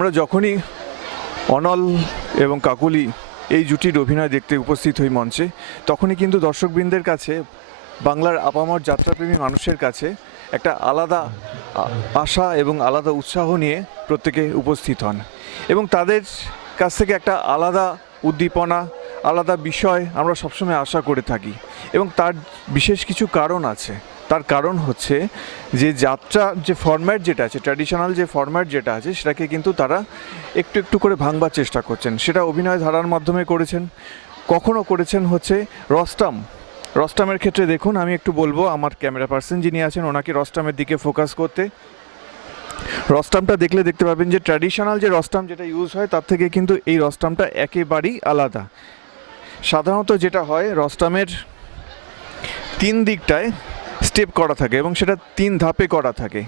আমরা যখনই অনল এবং কাকুলি এই জুটির অভিনয় দেখতে উপস্থিত হই মঞ্চে, তখনই কিন্তু দর্শকবৃন্দের কাছে, বাংলার আপামর যাত্রাপ্রেমী মানুষের কাছে একটা আলাদা আশা এবং আলাদা উৎসাহ নিয়ে প্রত্যেকে উপস্থিত হন এবং তাদের কাছ থেকে একটা আলাদা উদ্দীপনা আলাদা বিষয় আমরা সবসময় আশা করে থাকি। এবং তার বিশেষ কিছু কারণ আছে। তার কারণ হচ্ছে যে যাত্রা যে ফরম্যাট যেটা আছে ট্র্যাডিশনাল যে ফরম্যাট যেটা আছে, সেটাকে কিন্তু তারা একটু একটু করে ভাঙবার চেষ্টা করছেন। সেটা অভিনয় ধারার মাধ্যমে করেছেন। কখনো করেছেন হচ্ছে রস্টাম রস্টামের ক্ষেত্রে দেখুন, আমি একটু বলব, আমার ক্যামেরা পার্সন যিনি আছেন, ওনাকে রস্টামের দিকে ফোকাস করতে। রস্টামটা দেখলে দেখতে পাবেন যে ট্র্যাডিশনাল যে রস্টাম যেটা ইউজ হয়, তার থেকে কিন্তু এই রস্টামটা একেবারেই আলাদা। সাধারণত যেটা হয় রস্টামের তিন দিকটায় স্টেপ করা থাকে এবং সেটা তিন ধাপে করা থাকে।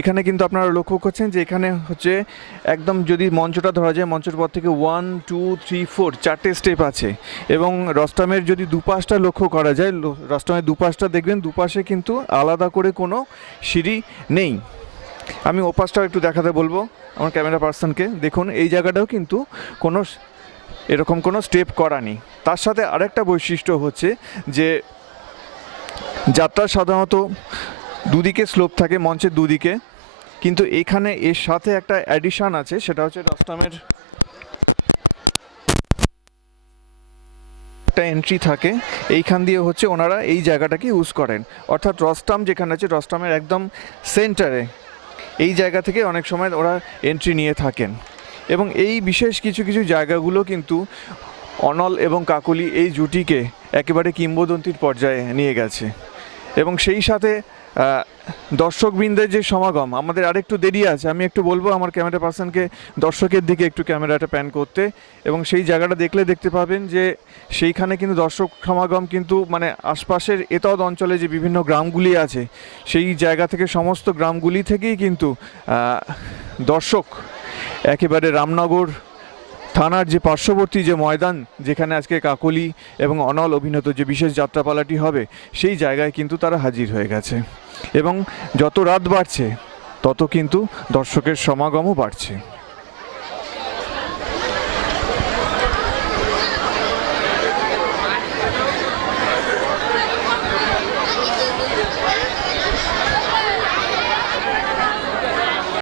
এখানে কিন্তু আপনারা লক্ষ্য করছেন যে এখানে হচ্ছে একদম যদি মঞ্চটা ধরা যায়, মঞ্চের পর থেকে ওয়ান টু থ্রি ফোর চারটে স্টেপ আছে এবং রস্টামের যদি দুপাশটা লক্ষ্য করা যায় রস্টামের দুপাশটা দেখবেন, দুপাশে কিন্তু আলাদা করে কোনো সিঁড়ি নেই। আমি ওপাশটাও একটু দেখাতে বলব, আমার ক্যামেরা পার্সনকে। দেখুন, এই জায়গাটাও কিন্তু কোনো এরকম কোনো স্টেপ করা নেই। তার সাথে আরেকটা বৈশিষ্ট্য হচ্ছে যে যাত্রা সাধারণত দুদিকে স্লোপ থাকে, মঞ্চের দুদিকে। কিন্তু এখানে এর সাথে একটা অ্যাডিশান আছে, সেটা হচ্ছে রস্টামের একটা এন্ট্রি থাকে। এইখান দিয়ে হচ্ছে ওনারা এই জায়গাটাকে ইউজ করেন। অর্থাৎ রস্টাম যেখানে আছে রস্টামের একদম সেন্টারে এই জায়গা থেকে অনেক সময় ওরা এন্ট্রি নিয়ে থাকেন। এবং এই বিশেষ কিছু কিছু জায়গাগুলো কিন্তু অনল এবং কাকলি এই জুটিকে একেবারে কিংবদন্তির পর্যায়ে নিয়ে গেছে। এবং সেই সাথে দর্শকবৃন্দের যে সমাগম, আমাদের আরেকটু দেরি আছে, আমি একটু বলব আমার ক্যামেরা পার্সনকে, দর্শকের দিকে একটু ক্যামেরাটা প্যান করতে। এবং সেই জায়গাটা দেখলে দেখতে পাবেন যে, সেইখানে কিন্তু দর্শক সমাগম কিন্তু মানে আশপাশের এতদ অঞ্চলে যে বিভিন্ন গ্রামগুলি আছে, সেই জায়গা থেকে সমস্ত গ্রামগুলি থেকেই কিন্তু দর্শক একেবারে রামনগর থানার যে পার্শ্ববর্তী যে ময়দান, যেখানে আজকে কাকলি এবং অনল অভিনীত যে বিশেষ যাত্রাপালাটি হবে, সেই জায়গায় কিন্তু তারা হাজির হয়ে গেছে। এবং যত রাত বাড়ছে, তত কিন্তু দর্শকের সমাগমও বাড়ছে।